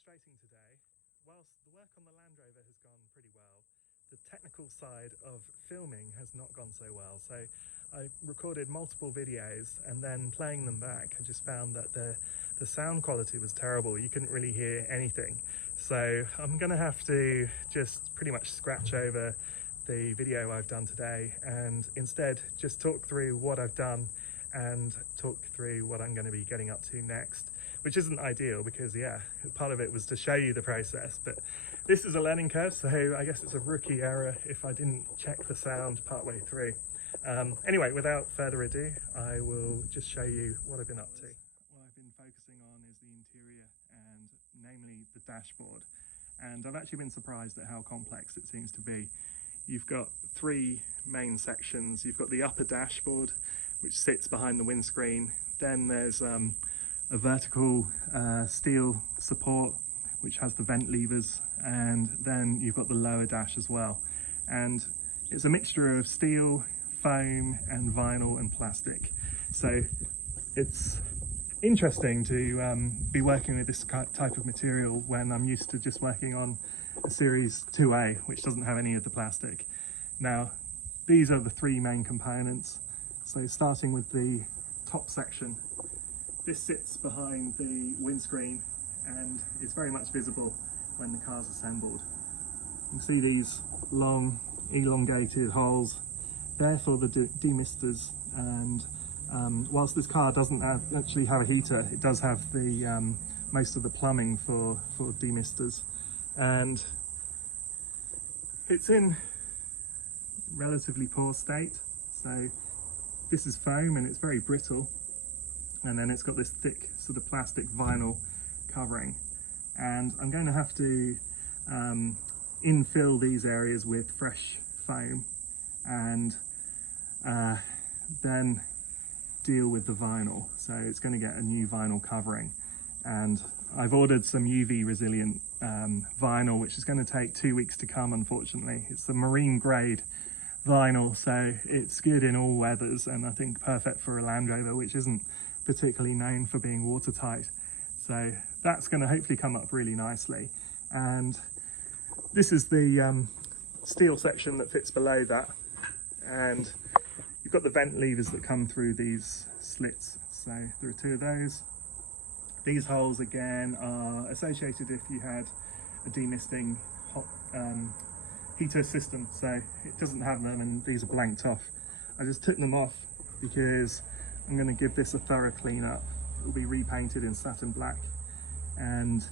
frustrating today. Whilst the work on the Land Rover has gone pretty well, the technical side of filming has not gone so well. So I recorded multiple videos and then playing them back, I just found that the sound quality was terrible. You couldn't really hear anything. So I'm gonna have to just pretty much scratch over the video I've done today and instead just talk through what I've done and talk through what I'm going to be getting up to next, which isn't ideal because part of it was to show you the process, but this is a learning curve, so I guess it's a rookie error if I didn't check the sound partway through. Anyway, without further ado, I will just show you what I've been up to. What I've been focusing on is the interior and namely the dashboard, and I've actually been surprised at how complex it seems to be. You've got three main sections. You've got the upper dashboard, which sits behind the windscreen. Then there's a vertical steel support, which has the vent levers, and then you've got the lower dash as well. And it's a mixture of steel, foam, and vinyl and plastic. So it's interesting to be working with this type of material when I'm used to just working on a Series 2A, which doesn't have any of the plastic. Now, these are the three main components. So starting with the top section, this sits behind the windscreen and is very much visible when the car's assembled. You can see these long elongated holes. They're for the demisters, and whilst this car doesn't actually have a heater, it does have the most of the plumbing for demisters, and it's in relatively poor state. So this is foam and it's very brittle, and then it's got this thick sort of plastic vinyl covering, and I'm going to have to infill these areas with fresh foam and then deal with the vinyl. So it's going to get a new vinyl covering, and I've ordered some UV resilient vinyl, which is going to take 2 weeks to come, unfortunately. It's a marine grade vinyl, so it's good in all weathers, and I think perfect for a Land Rover, which isn't particularly known for being watertight. So that's going to hopefully come up really nicely. And this is the steel section that fits below that, and you've got the vent levers that come through these slits. So there are two of those. These holes again are associated if you had a demisting hot heater system, so it doesn't have them, and these are blanked off. I just took them off because I'm going to give this a thorough clean up. It will be repainted in satin black, and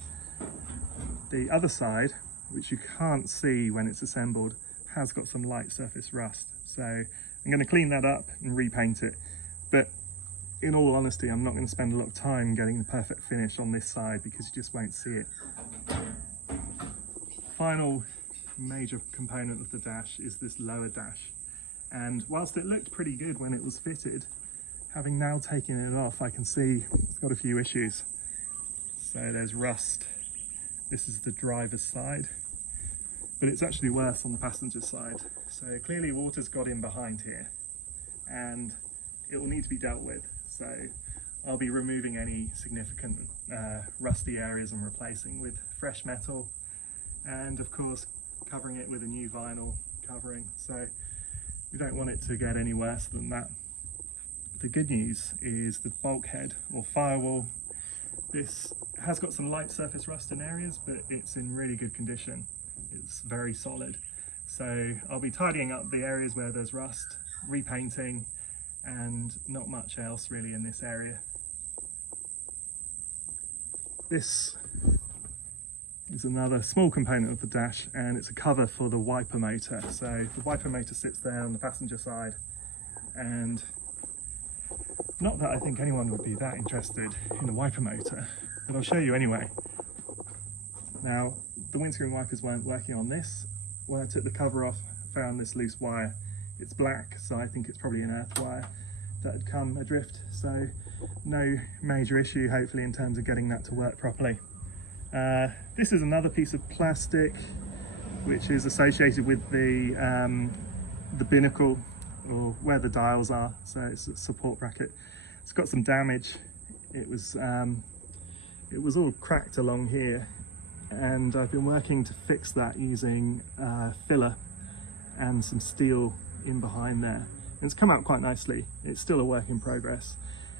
the other side, which you can't see when it's assembled, has got some light surface rust, so I'm going to clean that up and repaint it. But in all honesty, I'm not going to spend a lot of time getting the perfect finish on this side because you just won't see it. Final major component of the dash is this lower dash, and whilst it looked pretty good when it was fitted, having now taken it off, I can see it's got a few issues. So there's rust. This is the driver's side, but it's actually worse on the passenger side. So clearly water's got in behind here, and it will need to be dealt with. So I'll be removing any significant rusty areas and replacing with fresh metal, and of course covering it with a new vinyl covering. So we don't want it to get any worse than that. The good news is the bulkhead or firewall. This has got some light surface rust in areas, but it's in really good condition. It's very solid. So I'll be tidying up the areas where there's rust, repainting, and not much else really in this area. This is another small component of the dash, and it's a cover for the wiper motor. So the wiper motor sits there on the passenger side, and not that I think anyone would be that interested in a wiper motor, but I'll show you anyway. Now, the windscreen wipers weren't working on this. When I took the cover off, I found this loose wire. It's black, so I think it's probably an earth wire that had come adrift. So no major issue, hopefully, in terms of getting that to work properly. This is another piece of plastic which is associated with the binnacle, or where the dials are, so it's a support bracket. It's got some damage. It was all cracked along here, and I've been working to fix that using filler and some steel in behind there. And it's come out quite nicely. It's still a work in progress,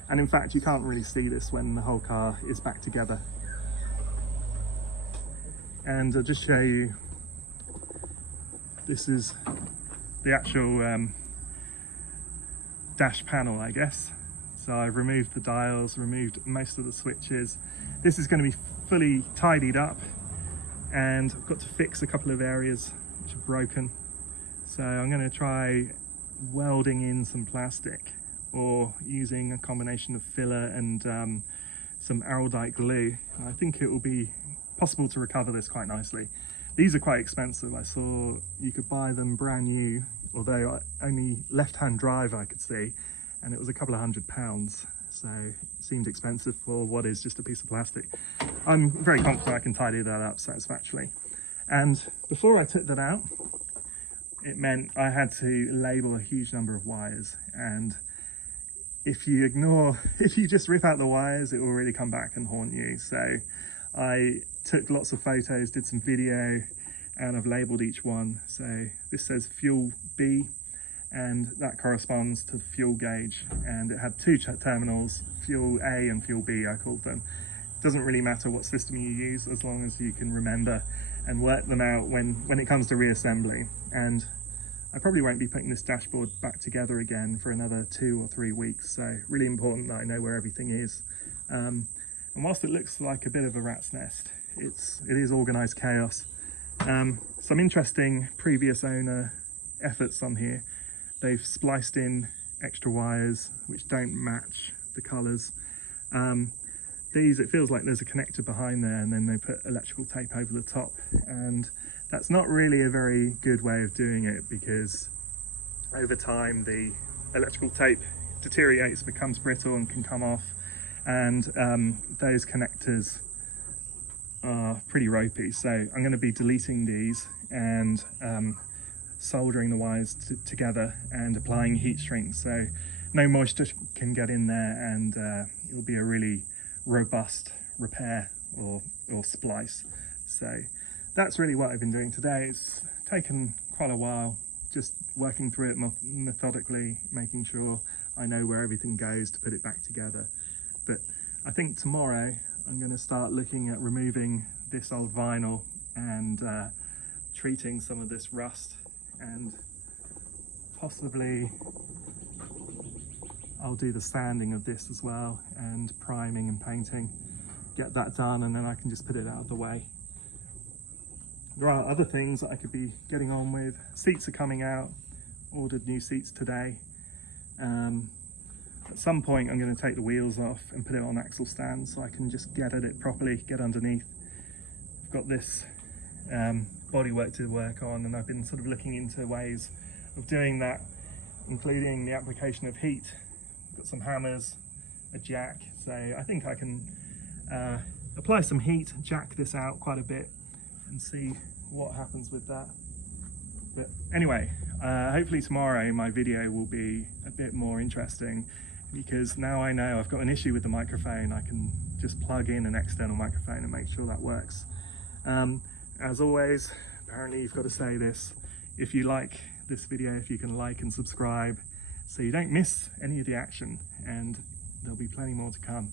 and in fact you can't really see this when the whole car is back together. And I'll just show you, this is the actual dash panel, I guess. So I've removed the dials, removed most of the switches. This is going to be fully tidied up, and I've got to fix a couple of areas which are broken. So I'm going to try welding in some plastic, or using a combination of filler and some araldite glue. I think it will be possible to recover this quite nicely. These are quite expensive. I saw you could buy them brand new, although only left-hand drive I could see, and it was a couple of £100, so it seemed expensive for what is just a piece of plastic. I'm very confident I can tidy that up satisfactorily. And before I took that out, it meant I had to label a huge number of wires, and if you just rip out the wires, it will really come back and haunt you. So I took lots of photos, did some video, and I've labelled each one. So this says fuel B, and that corresponds to the fuel gauge, and it had two terminals, fuel A and fuel B I called them. It doesn't really matter what system you use, as long as you can remember and work them out when it comes to reassembly. And I probably won't be putting this dashboard back together again for another 2 or 3 weeks, so really important that I know where everything is. And whilst it looks like a bit of a rat's nest, it is organised chaos. Some interesting previous owner efforts on here. They've spliced in extra wires which don't match the colours. These, it feels like there's a connector behind there, and then they put electrical tape over the top, and that's not really a very good way of doing it, because over time the electrical tape deteriorates, becomes brittle and can come off, and those connectors are pretty ropey. So I'm going to be deleting these and soldering the wires together and applying heat shrink, so no moisture can get in there, and it will be a really robust repair or splice. So that's really what I've been doing today. It's taken quite a while, just working through it methodically, making sure I know where everything goes to put it back together. But I think tomorrow I'm going to start looking at removing this old vinyl and treating some of this rust, and possibly I'll do the sanding of this as well, and priming and painting, get that done, and then I can just put it out of the way. There are other things that I could be getting on with. Seats are coming out, ordered new seats today. At some point I'm going to take the wheels off and put it on axle stands so I can just get at it properly, get underneath. I've got this bodywork to work on, and I've been sort of looking into ways of doing that, including the application of heat. Got some hammers, a jack, so I think I can apply some heat, jack this out quite a bit, and see what happens with that. But anyway, hopefully tomorrow my video will be a bit more interesting, because now I know I've got an issue with the microphone. I can just plug in an external microphone and make sure that works. As always, apparently you've got to say this: if you like this video, if you can like and subscribe so you don't miss any of the action, and there'll be plenty more to come.